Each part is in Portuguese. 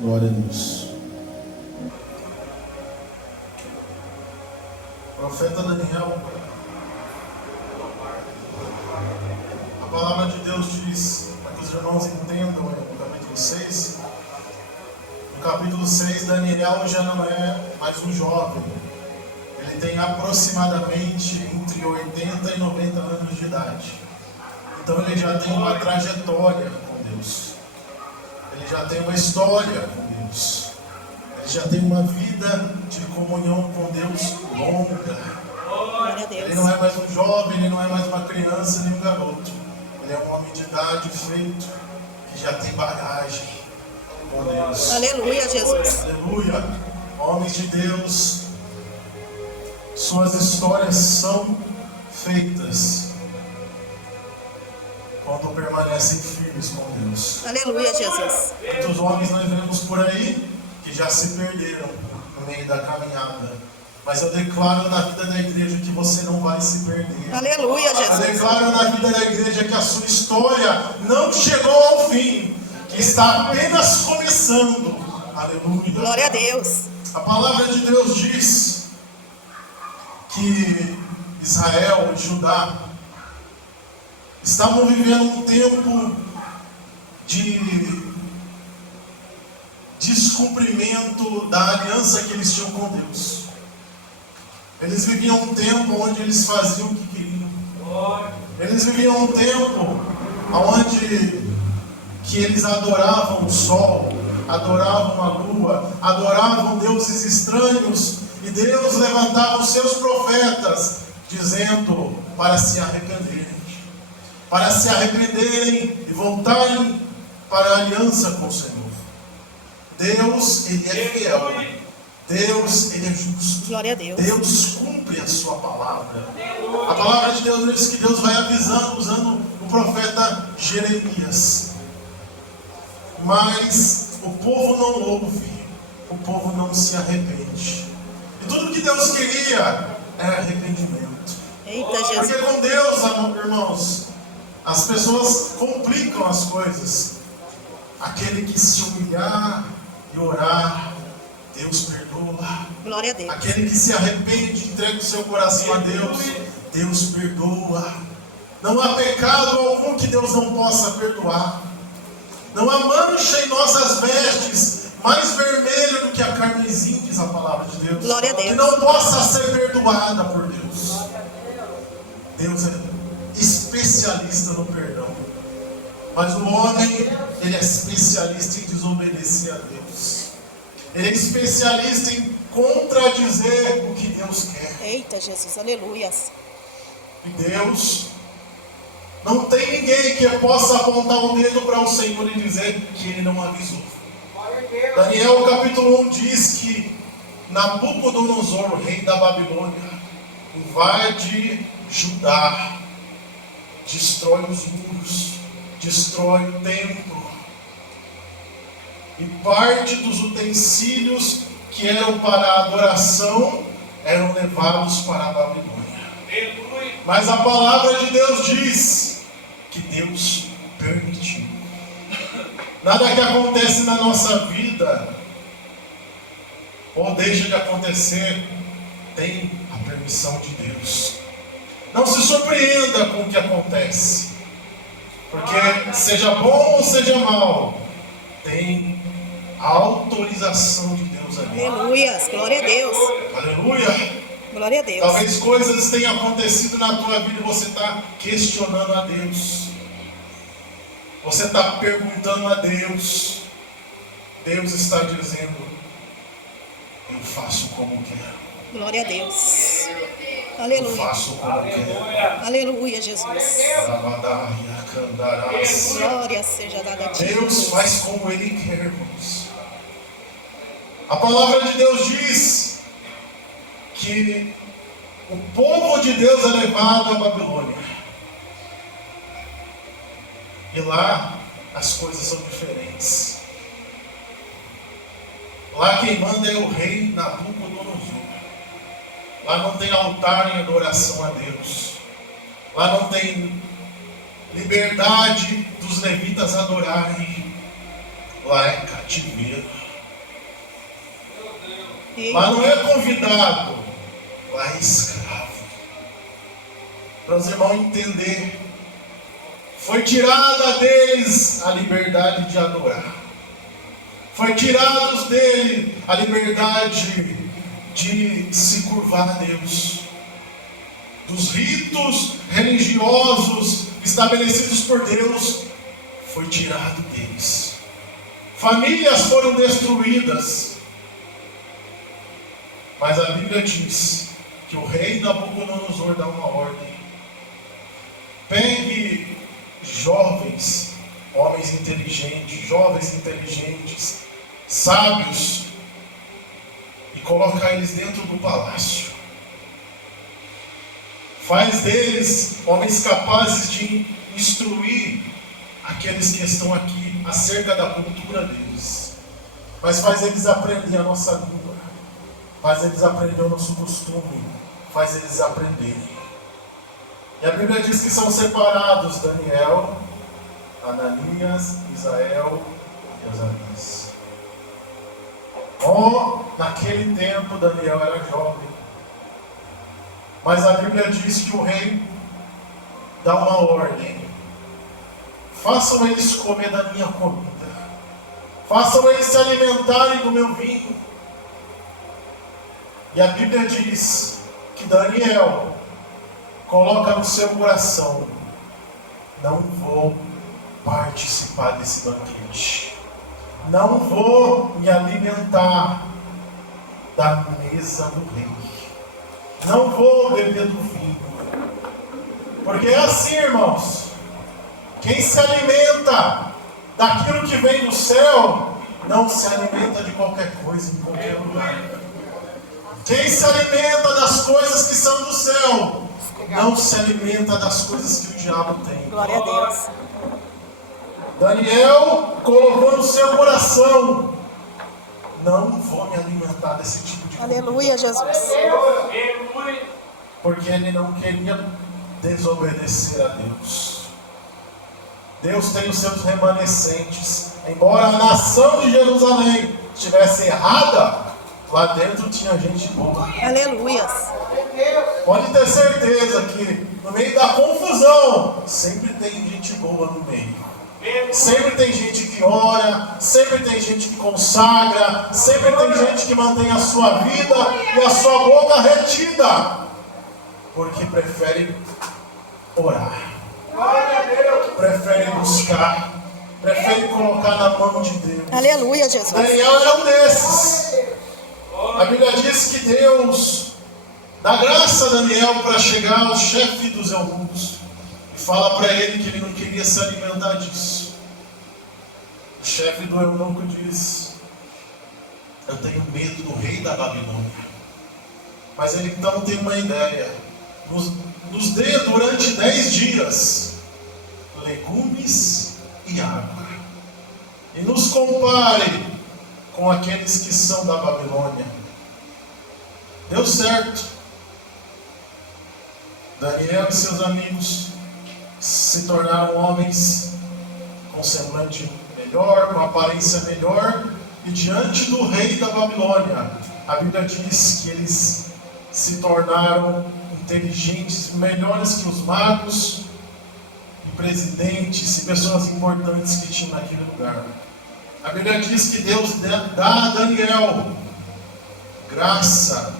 Glória a Deus. O profeta Daniel, a palavra de Deus diz, para que os irmãos entendam, no capítulo 6. No capítulo 6, Daniel já não é mais um jovem. Ele tem aproximadamente entre 80 e 90 anos de idade. Então ele já tem uma trajetória com Deus. Ele já tem uma história com Deus. Ele já tem uma vida de comunhão com Deus longa. Ele não é mais um jovem, ele não é mais uma criança nem um garoto. Ele é um homem de idade feito, que já tem bagagem com Deus. Aleluia, Jesus. Aleluia. Homens de Deus, suas histórias são feitas quando permanecem firmes com Deus. Aleluia, Jesus. Muitos homens nós vemos por aí que já se perderam no meio da caminhada. Mas eu declaro na vida da igreja que você não vai se perder. Aleluia, Jesus. Eu declaro na vida da igreja que a sua história não chegou ao fim, que está apenas começando. Aleluia. Glória a Deus. A palavra de Deus diz que Israel e Judá estavam vivendo um tempo de descumprimento da aliança que eles tinham com Deus. Eles viviam um tempo onde eles faziam o que queriam. Eles viviam um tempo onde que eles adoravam o sol, adoravam a lua, adoravam deuses estranhos, e Deus levantava os seus profetas dizendo para se arrependerem e voltarem para a aliança com o Senhor. Deus, Ele é fiel. Deus, Ele é justo. Glória a Deus. Deus cumpre a sua palavra. A palavra de Deus diz que Deus vai avisando, usando o profeta Jeremias. Mas o povo não ouve, o povo não se arrepende. E tudo que Deus queria era arrependimento. Eita, Porque Jesus. com Deus, irmãos, as pessoas complicam as coisas. Aquele que se humilhar e orar, Deus perdoa. Glória a Deus. Aquele que se arrepende e entrega o seu coração a Deus, Deus perdoa. Não há pecado algum que Deus não possa perdoar. Não há mancha em nossas vestes mais vermelha do que a carmesim, diz a palavra de Deus. Glória a Deus. Que não possa ser perdoada por Deus. Deus é especialista no perdão. Mas o homem, ele é especialista em desobedecer a Deus. Ele é especialista em contradizer o que Deus quer. Eita, Jesus. Aleluia. E Deus, não tem ninguém que possa apontar um dedo para o Senhor e dizer que Ele não avisou. Daniel capítulo 1 diz que Nabucodonosor, o rei da Babilônia, invade Judá, destrói os muros, destrói o templo, e parte dos utensílios que eram para a adoração eram levados para a Babilônia. Mas a palavra de Deus diz que Deus permitiu. Nada que acontece na nossa vida ou deixa de acontecer tem a permissão de Deus. Não se surpreenda com o que acontece, porque seja bom ou seja mal, tem a autorização de Deus ali. Aleluia. Glória a Deus. Aleluia. Glória a Deus. Talvez coisas tenham acontecido na tua vida e você está questionando a Deus. Você está perguntando a Deus. Deus está dizendo: eu faço como quero. Glória a Deus. Eu Aleluia. faço como quero. Aleluia, Jesus. Glória seja dada a ti. Deus faz como Ele quer, irmãos. A palavra de Deus diz que o povo de Deus é levado à Babilônia. E lá as coisas são diferentes. Lá quem manda é o rei Nabucodonosor. Lá não tem altar em adoração a Deus. Lá não tem liberdade dos levitas adorarem. Lá é cativeiro. Lá não é convidado, lá é escravo. Para os irmãos entenderem. Foi tirada deles a liberdade de adorar. Foi tirada dele a liberdade de se curvar a Deus. Dos ritos religiosos estabelecidos por Deus, foi tirado deles. Famílias foram destruídas. Mas a Bíblia diz que o rei Nabucodonosor dá uma ordem. Pegue jovens, homens inteligentes, jovens inteligentes, sábios, e coloca eles dentro do palácio. Faz deles homens capazes de instruir aqueles que estão aqui acerca da cultura deles. Mas faz eles aprender a nossa língua. Faz eles aprender o nosso costume. Faz eles aprenderem. E a Bíblia diz que são separados Daniel, Ananias, Misael e Azarias. Naquele tempo Daniel era jovem. Mas a Bíblia diz que o rei dá uma ordem. Façam eles comer da minha comida. Façam eles se alimentarem do meu vinho. E a Bíblia diz que Daniel coloca no seu coração: não vou participar desse banquete. Não vou me alimentar da mesa do rei. Não vou beber do vinho. Porque é assim, irmãos. Quem se alimenta daquilo que vem do céu, não se alimenta de qualquer coisa, em qualquer lugar. Quem se alimenta das coisas que são do céu, não se alimenta das coisas que o diabo tem. Glória a Deus. Daniel colocou no seu coração: não vou me alimentar desse tipo de coisa. Aleluia, Jesus. Porque ele não queria desobedecer a Deus. Deus tem os seus remanescentes. Embora a nação de Jerusalém estivesse errada, lá dentro tinha gente boa. Aleluia. Pode ter certeza que no meio da confusão sempre tem gente boa no meio. Sempre tem gente que ora, sempre tem gente que consagra, sempre tem gente que mantém a sua vida e a sua boca retida, porque prefere orar, prefere buscar, prefere colocar na mão de Deus. Aleluia, Jesus. Daniel era um desses. A Bíblia diz que Deus dá graça a Daniel para chegar ao chefe dos eunucos e fala para ele que ele não queria se alimentar disso. O chefe do eunuco diz: eu tenho medo do rei da Babilônia. Mas ele então tem uma ideia: nos dê durante 10 dias legumes e água, e nos compare com aqueles que são da Babilônia. Deu certo. Daniel e seus amigos se tornaram homens com semblante melhor, com aparência melhor, e diante do rei da Babilônia, a Bíblia diz que eles se tornaram inteligentes, melhores que os magos, e presidentes e pessoas importantes que tinham naquele lugar. A Bíblia diz que Deus dá a Daniel graça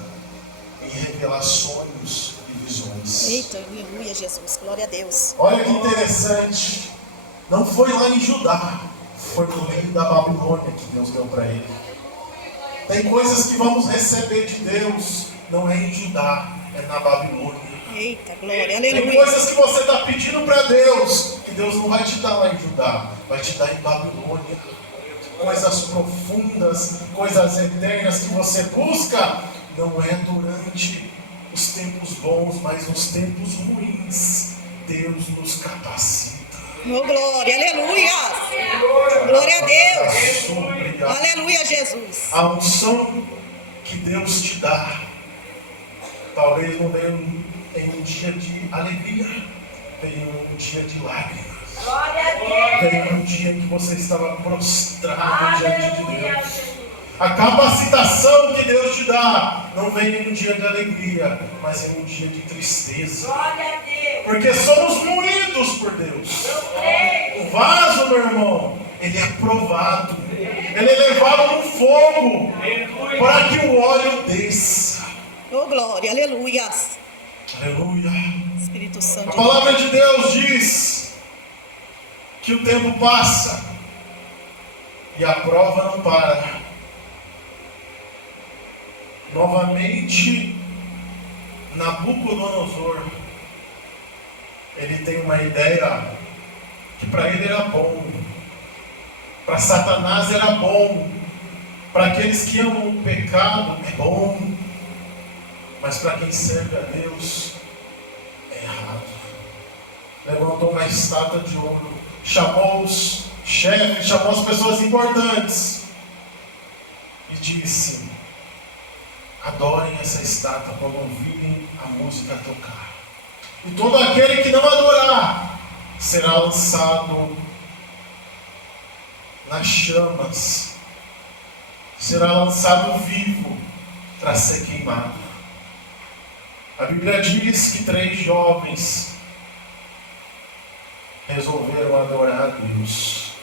em revelações e visões. Eita, aleluia, Jesus. Glória a Deus. Olha que interessante. Não foi lá em Judá, foi no reino da Babilônia que Deus deu para ele. Tem coisas que vamos receber de Deus, não é em Judá, é na Babilônia. Eita, glória, Tem aleluia. coisas que você está pedindo para Deus, que Deus não vai te dar lá em Judá, vai te dar em Babilônia. Coisas profundas, coisas eternas que você busca, não é durante os tempos bons, mas nos tempos ruins, Deus nos capacita. Oh, glória, aleluia. Glória a Deus. Aleluia, Jesus. A unção que Deus te dá, talvez não venha em um dia de alegria, venha em um dia de lágrimas. Veio um dia que você estava prostrado diante de Deus. A capacitação que Deus te dá não vem em um dia de alegria, mas em um dia de tristeza. Porque somos moídos por Deus. O vaso, meu irmão, ele é provado. Ele é levado no fogo para que o óleo desça. Oh, glória, aleluia. Aleluia. Espírito Santo. A palavra de Deus diz que o tempo passa e a prova não para. Novamente, Nabucodonosor, ele tem uma ideia que para ele era bom, para Satanás era bom, para aqueles que amam o pecado é bom, mas para quem serve a Deus é errado. Levantou uma estátua de ouro, chamou os chefes, chamou as pessoas importantes e disse: adorem essa estátua quando ouvirem a música tocar. E todo aquele que não adorar será lançado nas chamas, será lançado vivo para ser queimado. A Bíblia diz que 3 jovens resolveram adorar a Deus,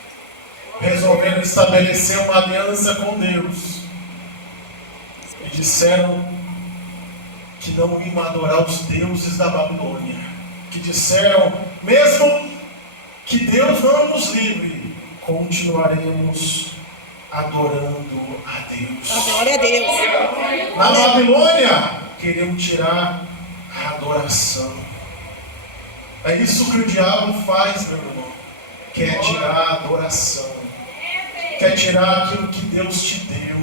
resolveram estabelecer uma aliança com Deus. E disseram que não iam adorar os deuses da Babilônia. Que disseram, mesmo que Deus não nos livre, continuaremos adorando a Deus. Glória a Deus. Na Babilônia, queriam tirar a adoração. É isso que o diabo faz, meu irmão. Quer tirar a adoração. Quer tirar aquilo que Deus te deu.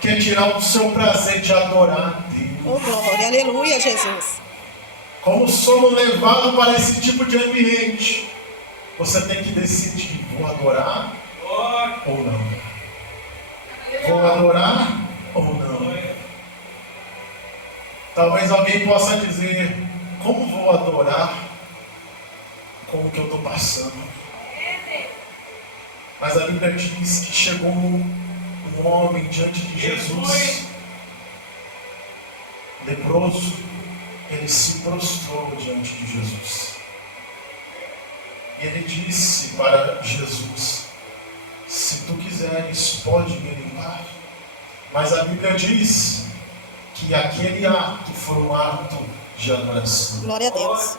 Quer tirar o seu prazer de adorar a Deus. Oh, glória, aleluia, Jesus. Como somos levados para esse tipo de ambiente, você tem que decidir: vou adorar ou não? Vou adorar ou não? Talvez alguém possa dizer: como vou adorar com o que eu estou passando? Mas a Bíblia diz que chegou um homem diante de Jesus, leproso. Ele se prostrou diante de Jesus. E ele disse para Jesus: se tu quiseres, pode me limpar. Mas a Bíblia diz que aquele ato foi um ato de adoração. Glória a Deus.